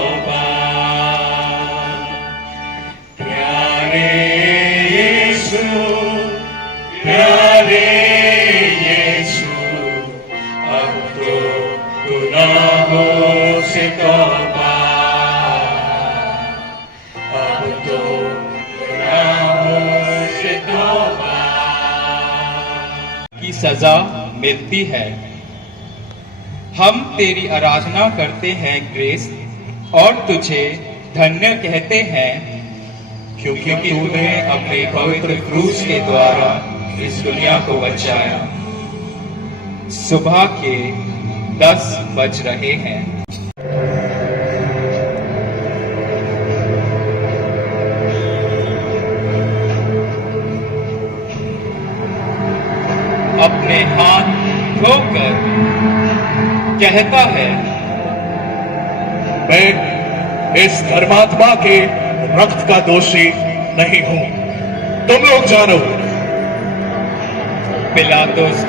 तौबा। प्यारे यीशु, प्यारे यीशु, अब तो गुनाहों से तौबा, अब तो गुनाहों से तौबा। की सजा मिलती है। हम तेरी आराधना करते हैं ग्रेस और तुझे धन्य कहते हैं, क्योंकि तूने अपने पवित्र क्रूस के द्वारा इस दुनिया को बचाया। सुबह के 10 बज रहे हैं। अपने हाथ धोकर कहता है, मैं इस धर्मात्मा के रक्त का दोषी नहीं हूं, तुम लोग जानो। पिलातुस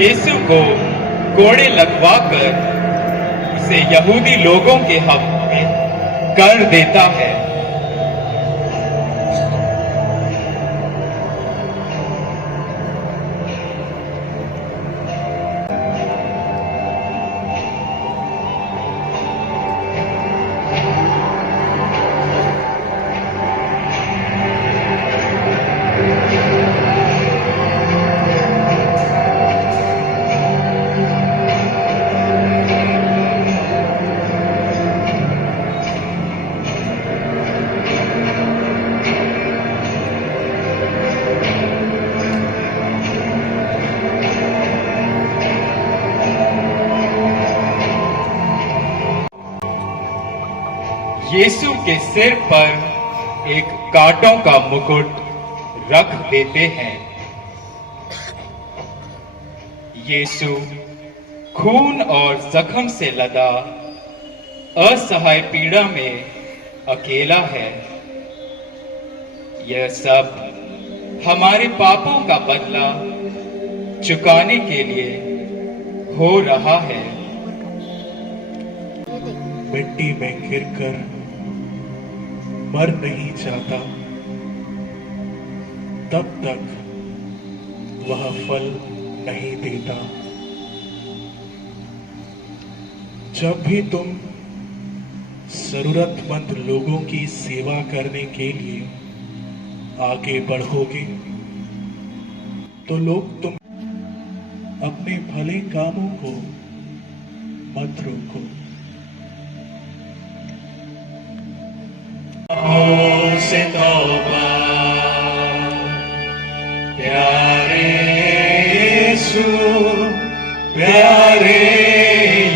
यीशु को कोड़े लगवाकर इसे यहूदी लोगों के हक में कर देता है। यीशु के सिर पर एक कांटों का मुकुट रख देते हैं। यीशु खून और जख्म से लदा असहाय पीड़ा में अकेला है। यह सब हमारे पापों का बदला चुकाने के लिए हो रहा है। मिट्टी में गिरकर मर नहीं जाता, तब तक वह फल नहीं देता। जब भी तुम जरूरतमंद लोगों की सेवा करने के लिए आगे बढ़ोगे, तो लोग तुम अपने भले कामों को मत रोको। से तौबा। प्यारे यीशु, प्यारे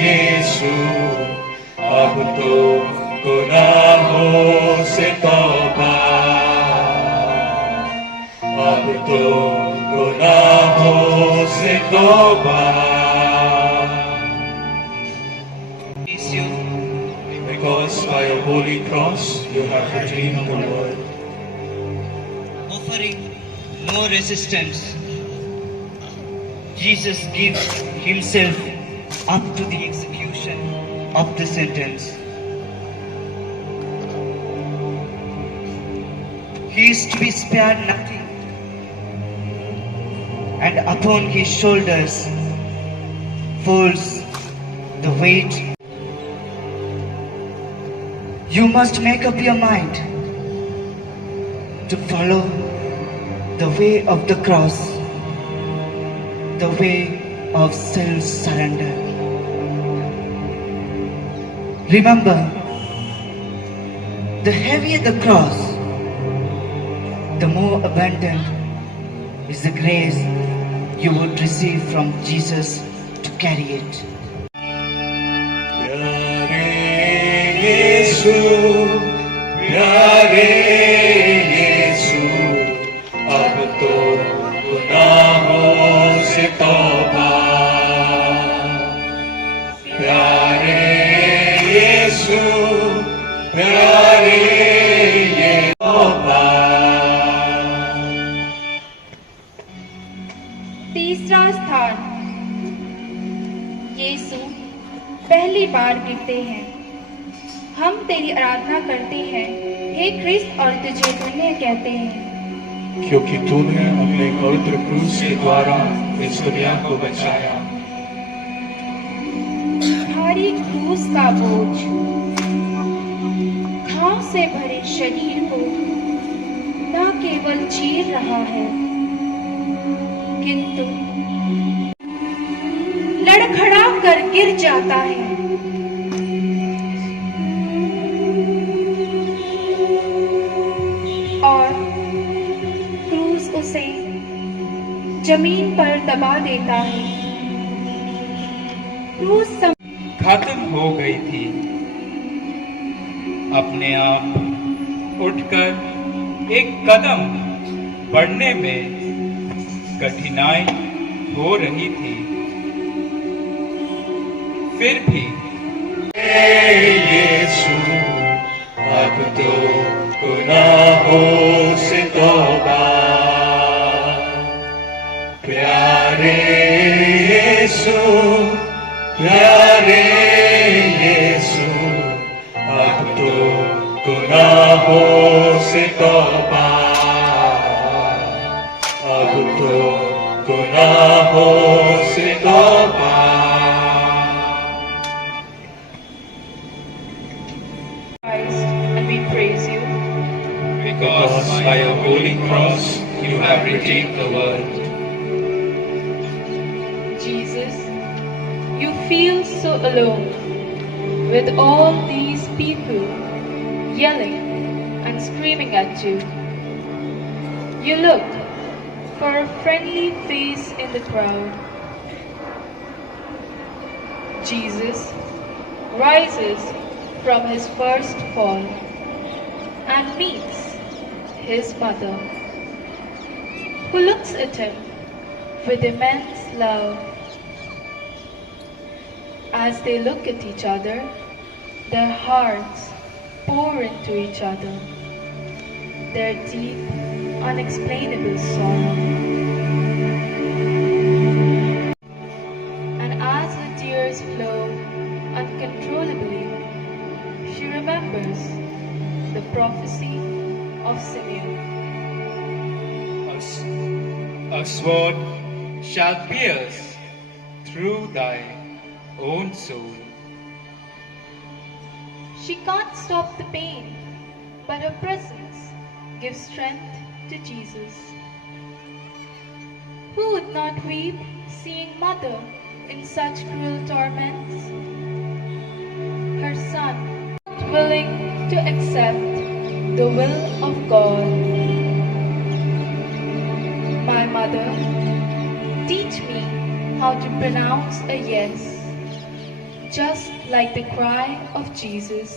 यीशु, अब तो गुनाहों से तौबा, अब तो गुनाहों से तौबा। Because by your holy cross you have redeemed the world. Offering no resistance, Jesus gives himself up to the execution of the sentence. He is to be spared nothing, and upon his shoulders falls the weight. You must make up your mind to follow the way of the cross, the way of self-surrender. Remember, the heavier the cross, the more abundant is the grace you would receive from Jesus to carry it. प्यारे यीशु, अब तो गुनाहों से तौबा। प्यारे यीशु, प्यारे ये तौबा। तीसरा स्थान, यीशु पहली बार गिरते हैं। हम तेरी आराधना करते हैं हे क्रिस्त और तुझे धन्य कहते हैं, क्योंकि तूने अपने पवित्र क्रूस के द्वारा इस दुनिया को बचाया। भारी क्रूस का बोझ घाव से भरे शरीर को न केवल चीर रहा है, किंतु लड़खड़ा कर गिर जाता है। और क्रूस उसे जमीन पर दबा देता है। क्रूस खत्म हो गई थी। अपने आप उठकर एक कदम बढ़ने में कठिनाई हो रही थी, फिर भी यीशु अब तो गुनाहों से तौबा, प्यारे यीशु, प्यारे यीशु, अब तो गुनाहों से तौबा, अब तो गुनाहों से तौबा। and we praise you. because by your holy cross you have redeemed the world. Jesus, you feel so alone with all these people yelling and screaming at you. You look for a friendly face in the crowd. Jesus rises from his first fall and meets his mother, who looks at him with immense love. As they look at each other, their hearts pour into each other, their deep, unexplainable sorrow. And as the tears flow uncontrollably, she remembers the prophecy of Simeon. A sword shall pierce through thy own soul. She can't stop the pain, but her presence gives strength to Jesus. Who would not weep seeing mother in such cruel torments? Her son not willing to accept the will of God. My mother, teach me how to pronounce a yes, just like the cry of Jesus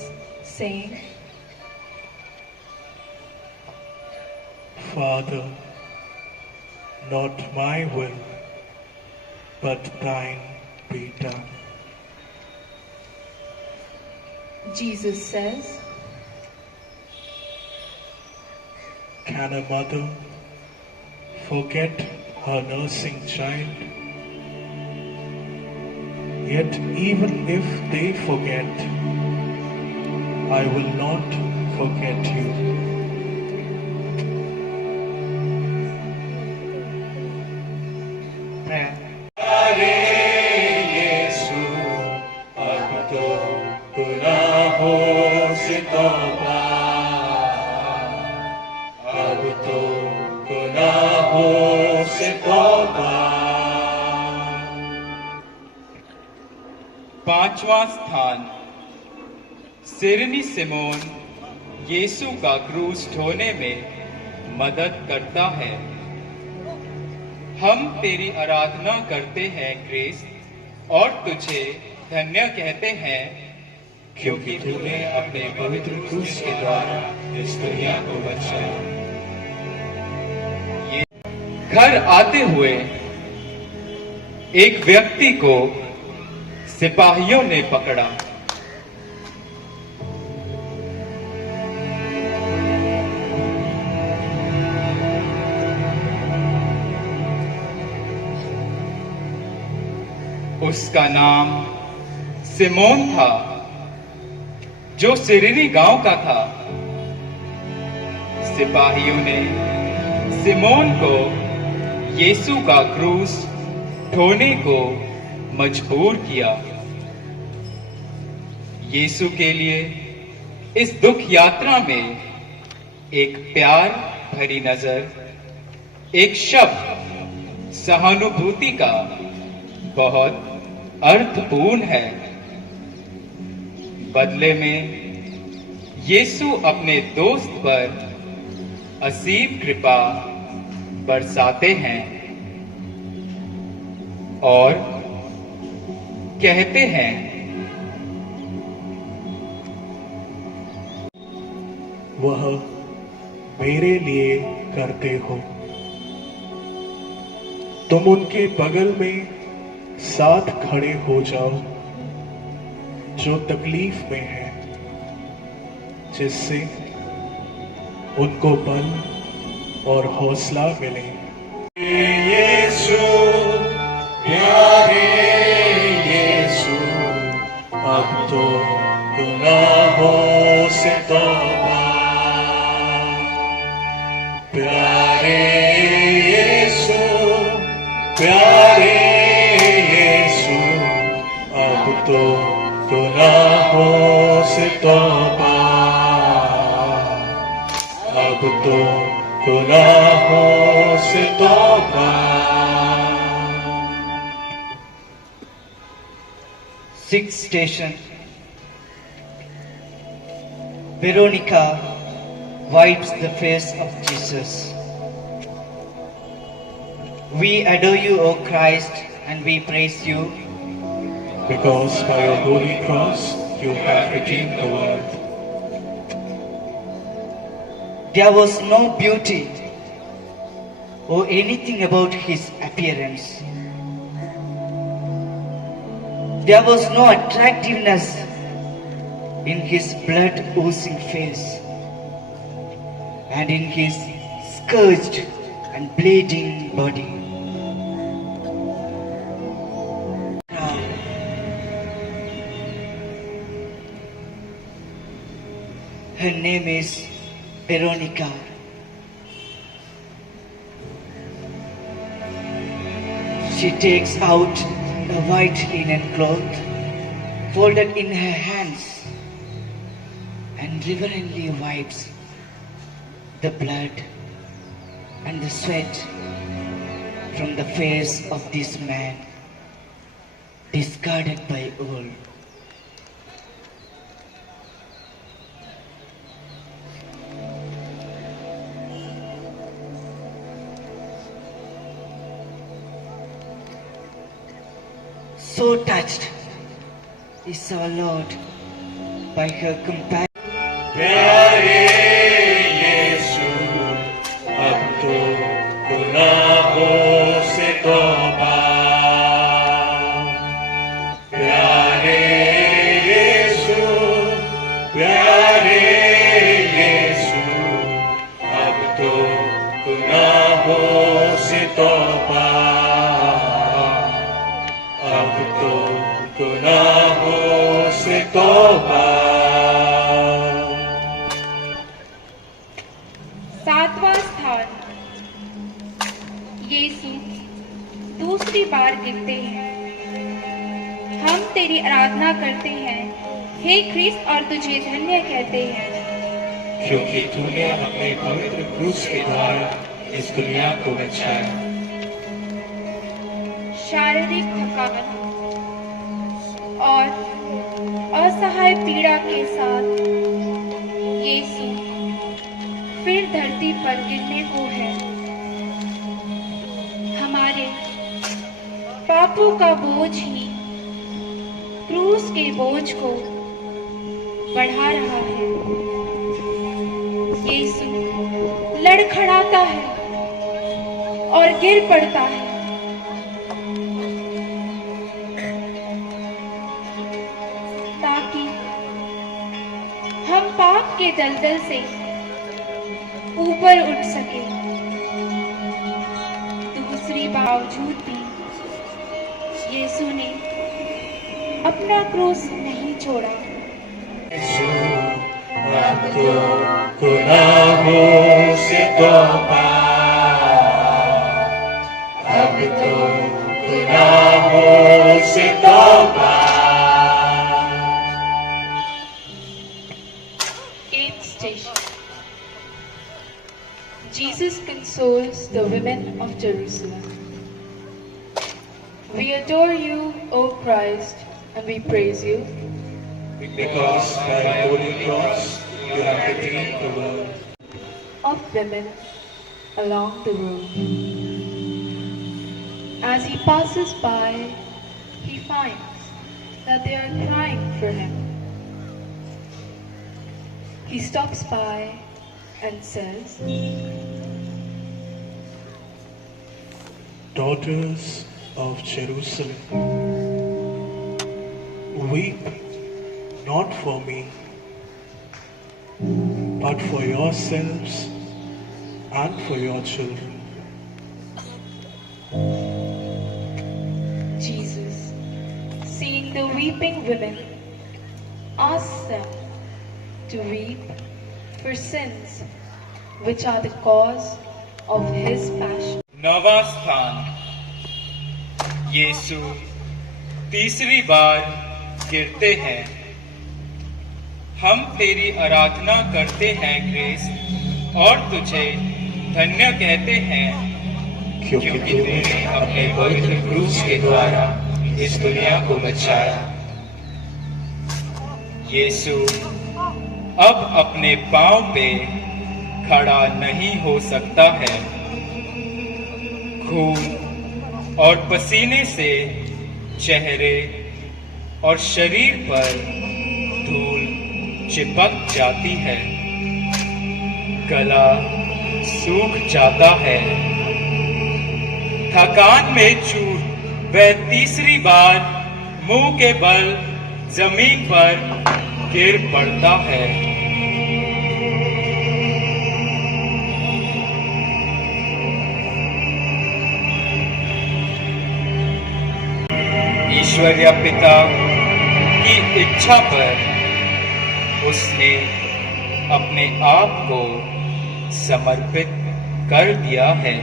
saying, Father, not my will, but thine be done. Jesus says, Can a mother forget her nursing child? Yet even if they forget, I will not forget you. Prayer. गुनाहों से तौबा, अब तो गुनाहों से तौबा। पांचवा स्थान, सिरनी सिमोन यीशु का क्रूस ढोने में मदद करता है। हम तेरी आराधना करते हैं क्रिस्त और तुझे धन्य कहते हैं, क्योंकि तूने अपने पवित्र क्रूस के द्वारा इस दुनिया को बचाया। घर आते हुए एक व्यक्ति को सिपाहियों ने पकड़ा। उसका नाम सिमोन था। जो सिरनी गांव का था। सिपाहियों ने सिमोन को यीशु का क्रूस ढोने को मजबूर किया। यीशु के लिए इस दुख यात्रा में एक प्यार भरी नजर, एक शब्द सहानुभूति का बहुत अर्थपूर्ण है। बदले में यीशु अपने दोस्त पर असीम कृपा बरसाते हैं और कहते हैं, वह मेरे लिए करते हो। तुम उनके बगल में साथ खड़े हो जाओ जो तकलीफ में है, जिससे उनको बल और हौसला मिले। यीशु प्यारे यीशु, अब तो गुनाहों से तौबा। प्यारे यीशु प्यारे यीशु, अब तो गुनाहों से तौबा। अब तो गुनाहों से तौबा। Sixth station. Veronica wipes the face of Jesus. We adore you, O Christ, and we praise you, Because by your holy cross you have redeemed the world. There was no beauty or anything about his appearance. There was no attractiveness in his blood oozing face and in his scourged and bleeding body. Her name is Veronica. She takes out a white linen cloth folded in her hands and reverently wipes the blood and the sweat from the face of this man, discarded by all. So touched is our Lord by her compassion. प्यारे यीशु, अब तो गुनाहों से तौबा। प्यारे यीशु प्यारे यीशु, अब तो गुनाहों से तौबा। अब तो गुनाहों से तौबा। सातवां स्थान। यीशु दूसरी बार गिरते हैं। हम तेरी आराधना करते हैं, हे ख्रिस्त, और तुझे धन्य कहते हैं, क्योंकि तूने अपने पवित्र क्रूस के द्वारा इस दुनिया को बचाया। शारीरिक थकान और असहाय पीड़ा के साथ यीशु फिर धरती पर गिरने को है। हमारे पापों का बोझ ही क्रूस के बोझ को बढ़ा रहा है। यीशु लड़खड़ाता है और गिर पड़ता है, ताकि हम पाप के दलदल से ऊपर उठ सके। दूसरी बावजूद भी यीशु ने अपना क्रूस नहीं छोड़ा। यीशु तो गुनाहों से तौबा, अब तो गुनाहों से तौबा। Eighth station. Jesus consoles the women of Jerusalem. We adore you, O Christ, and we praise you. Because by the holy cross you have redeemed the world. Of women along the road. As he passes by, he finds that they are crying for him. He stops by and says, Daughters of Jerusalem, weep not for me, but for yourselves and for your children. Jesus, seeing the weeping women, asks them to weep for sins which are the cause of his passion. नवा स्थान। यीशु तीसरी बार गिरते हैं। हम तेरी आराधना करते हैं grace, और तुझे धन्य कहते हैं, क्योंकि तूने अपने पवित्र क्रूस के द्वारा इस दुनिया को बचाया। यीशु अब अपने पांव पे खड़ा नहीं हो सकता है। खून और पसीने से चेहरे और शरीर पर धूल चिपक जाती है, गला सूख जाता है। थकान में चूर वह तीसरी बार मुंह के बल जमीन पर गिर पड़ता है। ईश्वरीय पिता की इच्छा पर उसने अपने आप को समर्पित कर दिया है।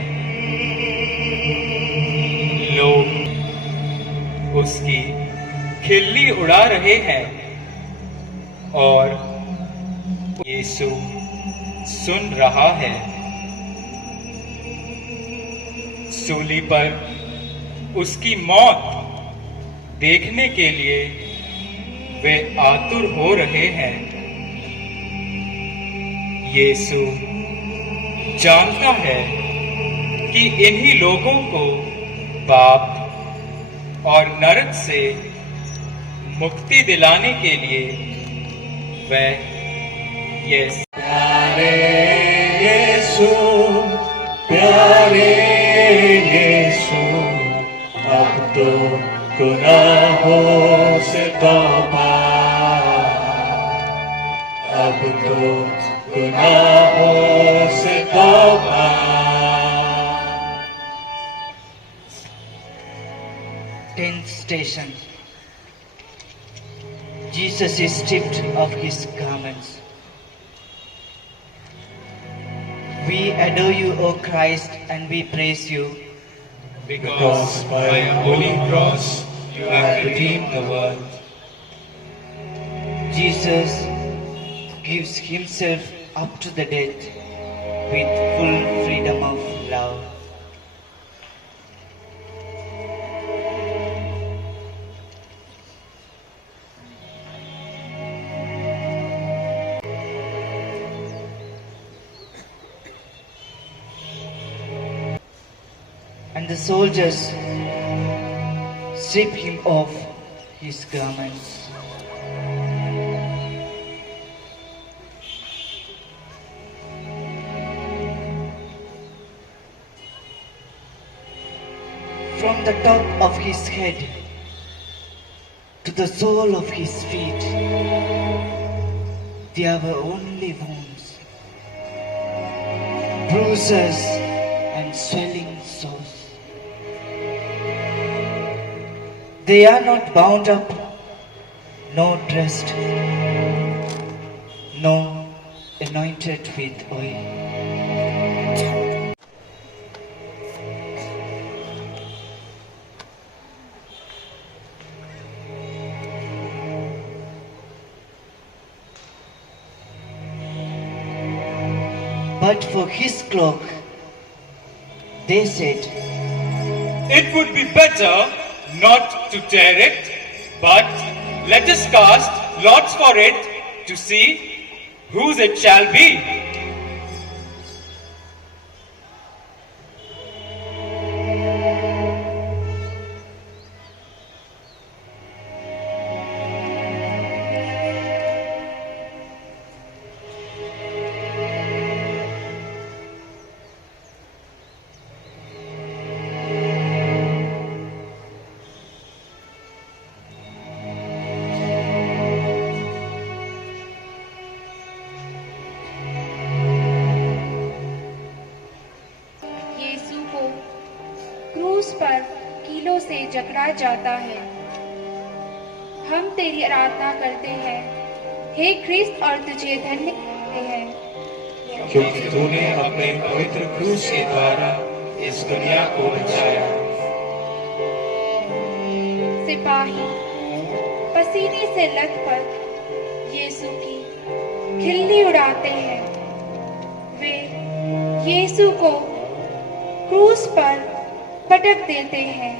लोग उसकी खिल्ली उड़ा रहे हैं और यीशु सुन रहा है। सूली पर उसकी मौत देखने के लिए वे आतुर हो रहे हैं। यीशु जानता है कि इन्हीं लोगों को पाप और नरक से मुक्ति दिलाने के लिए वह प्यारे यीशु, प्यारे यीशु, अब तो गुनाहों से तौबा, अब तो गुनाहों से तौबा। Tenth station. Jesus is stripped of his garments. We adore you, O Christ, and we praise you. Because by a holy cross you have redeemed the world. Jesus gives himself up to the death with full freedom of love. And the soldiers strip him of his garments. From the top of his head to the sole of his feet, there were only wounds, bruises, and swelling sores. They are not bound up, nor dressed, no, anointed with oil. But for his cloak, they said, It would be better not to tear it, but let us cast lots for it to see whose it shall be. यीशु को क्रूस पर कीलों से जकड़ा जाता है। हम तेरी आराधना करते हैं, हे ख्रिस्त, और तुझे धन्य कहते हैं, क्योंकि तूने अपने पवित्र क्रूस के द्वारा इस दुनिया को बचाया। सिपाही पसीने से लथपथ यीशु की खिल्ली उड़ाते हैं। वे यीशु को क्रूस पर पटक देते हैं।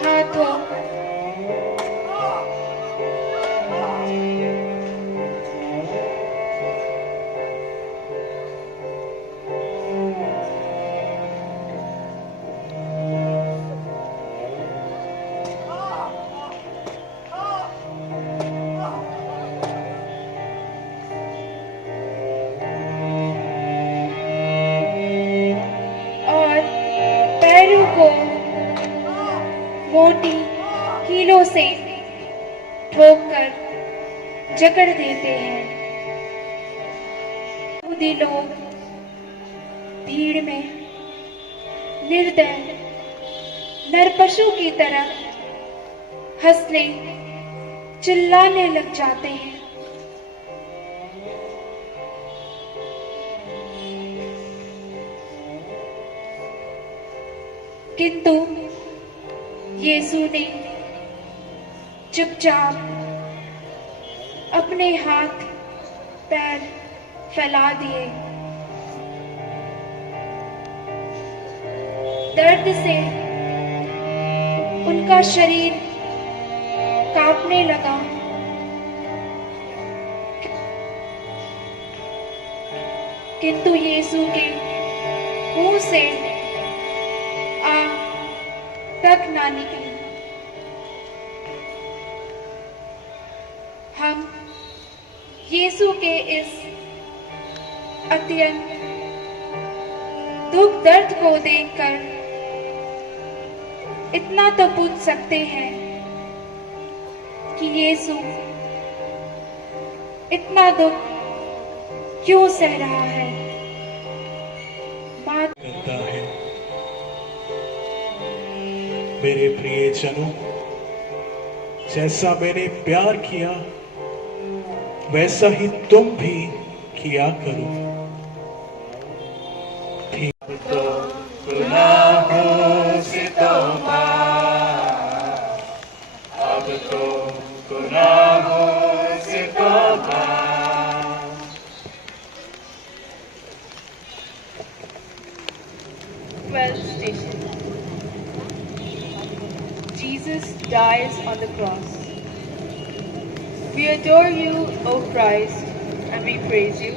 हाथों और पैरों को मोटी कीलों से ठोककर जकड़ देते हैं। यहूदी लोग भीड़ में निर्दय नरपशु की तरह हंसने चिल्लाने लग जाते हैं। किंतु यीशु ने चुपचाप अपने हाथ पैर फैला दिए। दर्द से उनका शरीर कांपने लगा। किंतु यीशु के मुंह से आग तक ना निकली। हम यीशु के इस अत्यंत दुख दर्द को देखकर इतना तो पूछ सकते हैं कि यीशु इतना दुख क्यों सह रहा है। बात करता है। मेरे प्रिय जनों, जैसा मैंने प्यार किया वैसा ही तुम भी किया करो। तो गुनाहों से तौबा, अब तो गुनाहों से तौबा। 12th station. Jesus dies on the cross. We adore you, O Christ, and we praise you.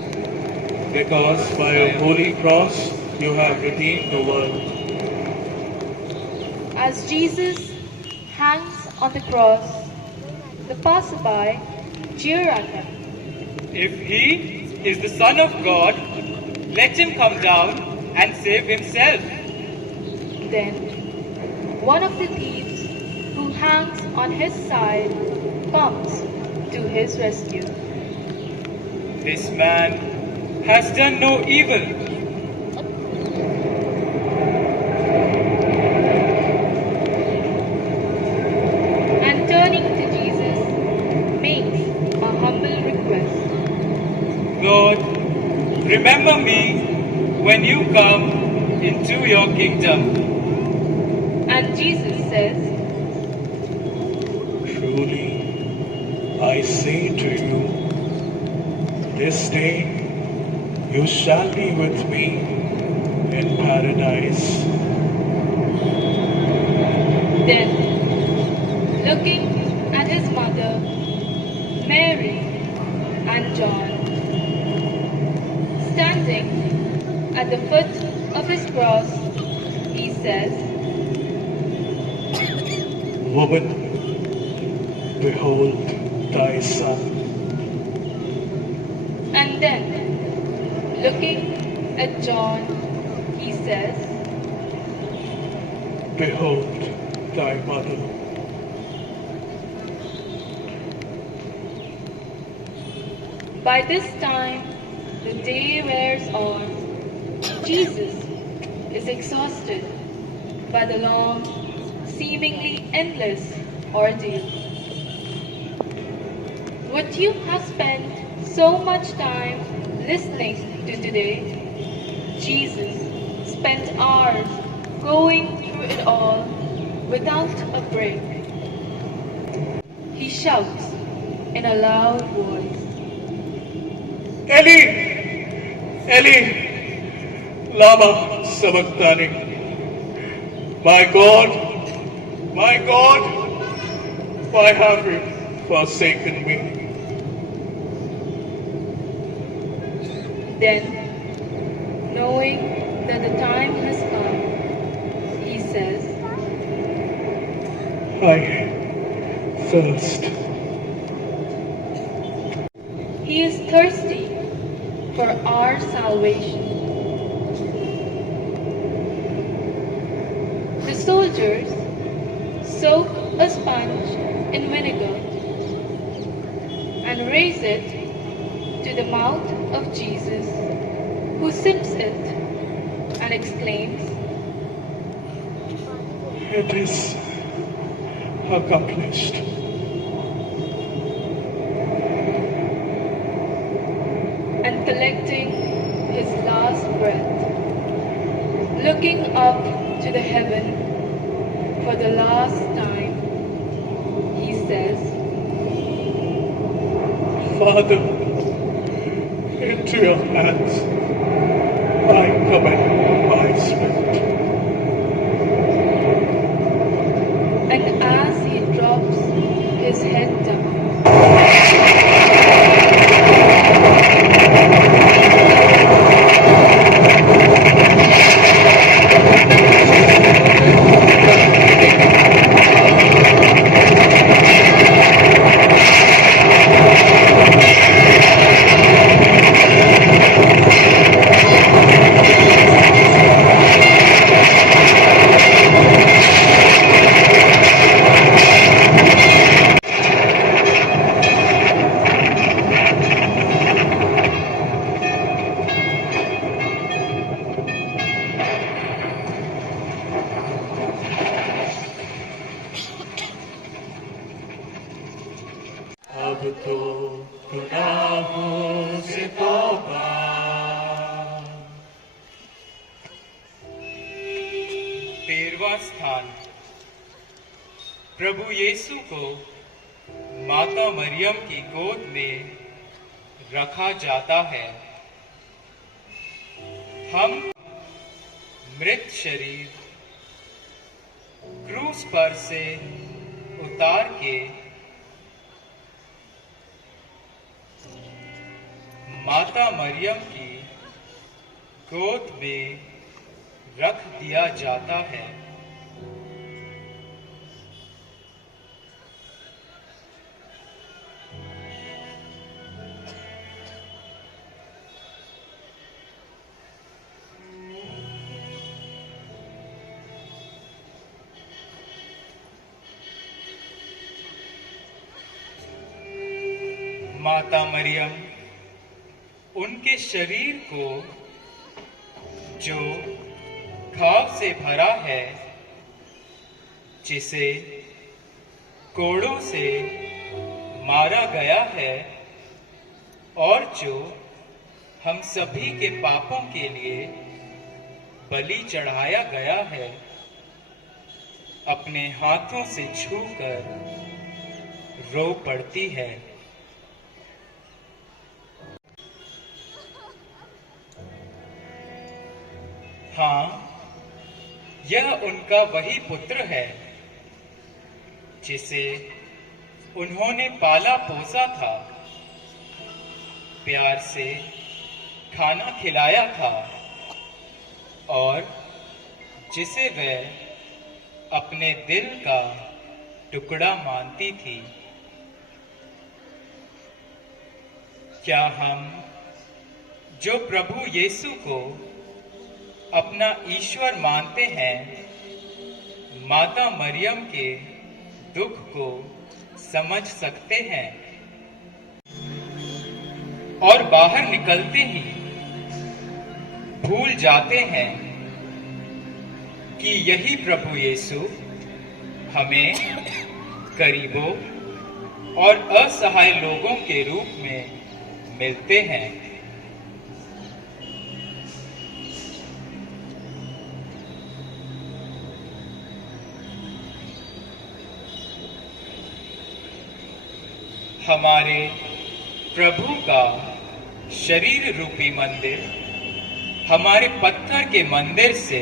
Because by your holy cross you have redeemed the world. As Jesus hangs on the cross, the passerby jeer at him. If he is the Son of God, let him come down and save himself. Then one of the thieves who hangs on his side comes to his rescue. This man has done no evil. And turning to Jesus, makes a humble request. Lord, remember me when you come into your kingdom. And Jesus says, Truly, I say to you, this day you shall be with me in paradise. Then, looking at his mother, Mary, and John, standing at the foot of his cross, he says, Woman, behold thy son. and then, looking at John, he says, Behold thy mother. By this time, the day wears on. Jesus is exhausted by the long, seemingly endless ordeal. What you have spent so much time listening to today, Jesus spent hours going through it all without a break. He shouts in a loud voice, Eli, Eli, lama sabachthani. My God, why have you forsaken me? Then, knowing that the time has come, he says, I thirst. he is thirsty for our salvation. The soldiers soak a sponge in vinegar and raise it to the mouth of Jesus, who sips it and exclaims, It is accomplished. and collecting his last breath, looking up to the heaven for the last time, he says, Father, into your hands I commend my spirit. and as he drops his head down, अब तो गुनाहों से तौबा, तेरहवां स्थान। प्रभु यीशु को माता मरियम की गोद में रखा जाता है। हम मृत शरीर क्रूस पर से उतार के माता मरियम की गोद में रख दिया जाता है। माता मरियम उनके शरीर को जो घाव से भरा है, जिसे कोड़ों से मारा गया है और जो हम सभी के पापों के लिए बलि चढ़ाया गया है, अपने हाथों से छूकर रो पड़ती है। हाँ, यह उनका वही पुत्र है जिसे उन्होंने पाला पोसा था, प्यार से खाना खिलाया था और जिसे वह अपने दिल का टुकड़ा मानती थी। क्या हम जो प्रभु यीशु को अपना ईश्वर मानते हैं, माता मरियम के दुख को समझ सकते हैं और बाहर निकलते ही भूल जाते हैं कि यही प्रभु यीशु हमें गरीबों और असहाय लोगों के रूप में मिलते हैं। हमारे प्रभु का शरीर रूपी मंदिर हमारे पत्थर के मंदिर से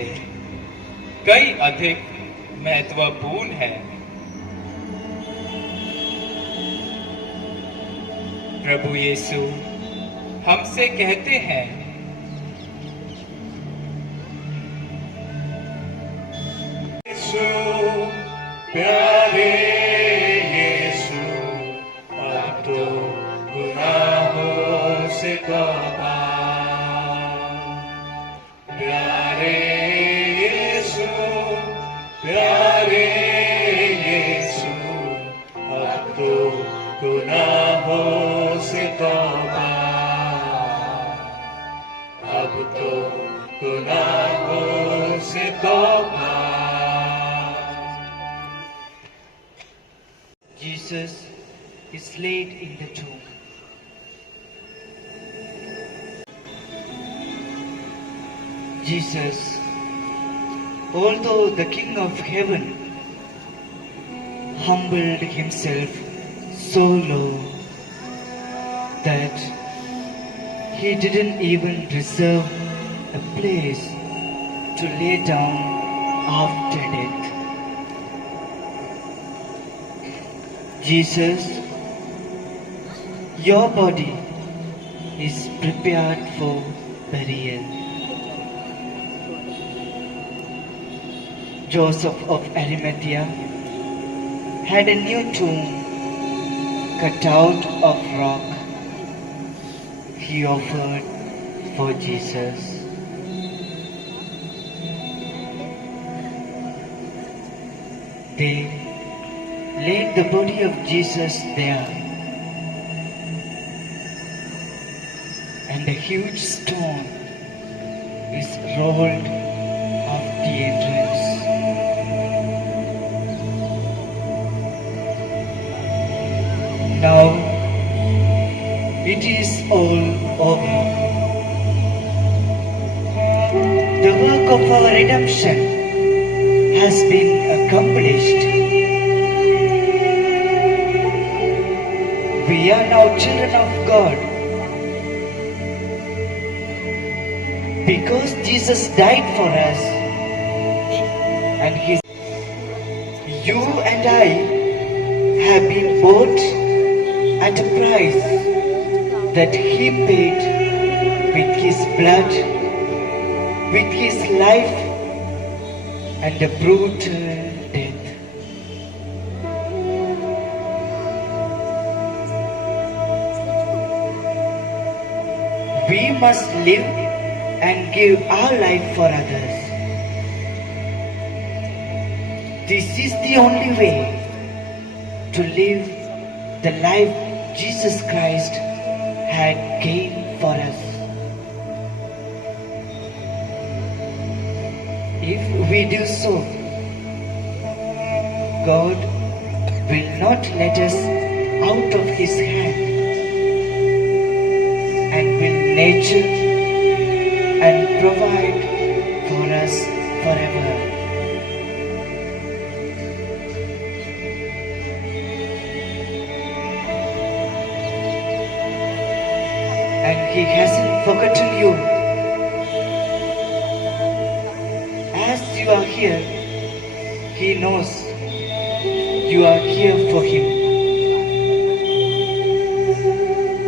कई अधिक महत्वपूर्ण है। प्रभु यीशु हमसे कहते हैं, यीशु प्यारे यीशु, अब तो गुनाहों से तौबा। प्यारे यीशु, प्यारे यीशु, अब तो गुनाहों से तौबा। अब तो गुनाहों से तौबा। Jesus is laid in the tomb. Jesus, although the King of Heaven, humbled himself so low that he didn't even reserve a place to lay down after death. Jesus, your body is prepared for burial. Joseph of Arimathea had a new tomb cut out of rock. He offered for Jesus. They laid the body of Jesus there, and a huge stone is rolled off the entrance. Now it is all over. The work of our redemption has been accomplished. We are now children of God. Because Jesus died for us, and you and I have been bought at a price that He paid with His blood, with His life, and a brutal death. We must live and give our life for others. This is the only way to live the life Jesus Christ had gained for us. If we do so, God will not let us out of His hand and will nurture and provide for us forever. And He hasn't forgotten you. As you are here, He knows you are here for Him.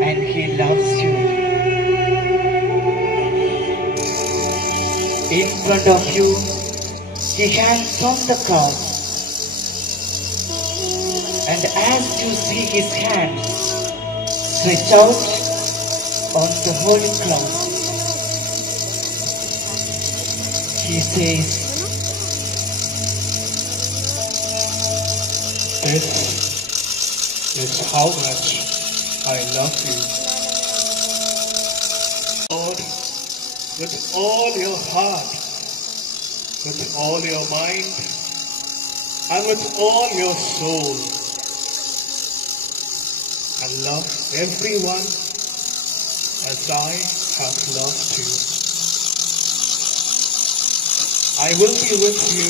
And He loves you. In front of you, He hangs on the cross. And as you see His hands stretched out on the holy cross, He says, "This is how much I love you." Lord, with all your heart, with all your mind, and with all your soul, and love everyone as I have loved you. I will be with you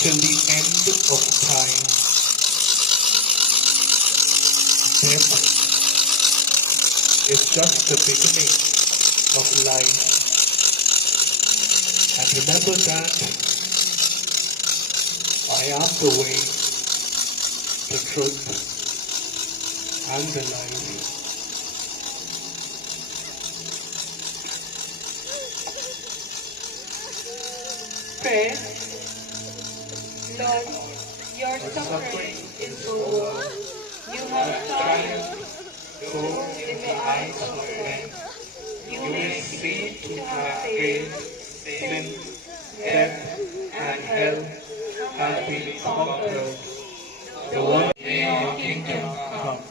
till the end of time. Death is just the beginning of life. And remember that I am the way, the truth, and the life. Prayer. Lord, your suffering is over. You have triumphed in the eyes of men. You may seem to have failed. Sin, death, and hell have been conquered. The one in your kingdom come.